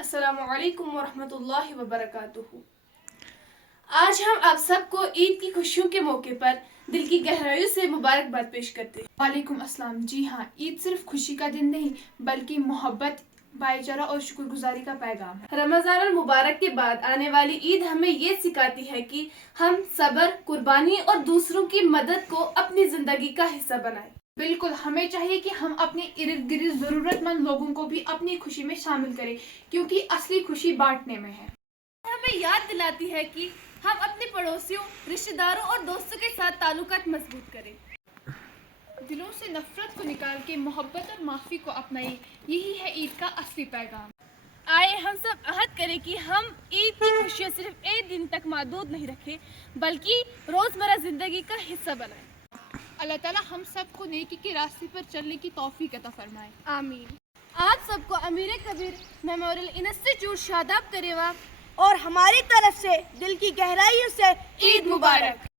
السلام علیکم ورحمۃ اللہ وبرکاتہ۔ آج ہم آپ سب کو عید کی خوشیوں کے موقع پر دل کی گہرائیوں سے مبارکباد پیش کرتے ہیں۔ وعلیکم السلام۔ جی ہاں، عید صرف خوشی کا دن نہیں بلکہ محبت، بھائی چارہ اور شکر گزاری کا پیغام ہے۔ رمضان المبارک کے بعد آنے والی عید ہمیں یہ سکھاتی ہے کہ ہم صبر، قربانی اور دوسروں کی مدد کو اپنی زندگی کا حصہ بنائیں۔ بالکل، ہمیں چاہیے کہ ہم اپنے ارد گرد ضرورت مند لوگوں کو بھی اپنی خوشی میں شامل کریں، کیونکہ اصلی خوشی بانٹنے میں ہے۔ ہمیں یاد دلاتی ہے کہ ہم اپنے پڑوسیوں، رشتہ داروں اور دوستوں کے ساتھ تعلقات مضبوط کریں۔ دلوں سے نفرت کو نکال کے محبت اور معافی کو اپنائیں، یہی ہے عید کا اصلی پیغام۔ آئے ہم سب عہد کریں کہ ہم عید کی خوشیاں صرف ایک دن تک محدود نہیں رکھیں بلکہ روزمرہ زندگی کا حصہ بنائیں۔ اللہ تعالیٰ ہم سب کو نیکی کے راستے پر چلنے کی توفیق عطا فرمائے۔ آمین۔ آپ سب کو امیر کبیر میموریل انسٹیٹیوٹ شاداب کریوا اور ہماری طرف سے دل کی گہرائیوں سے عید مبارک۔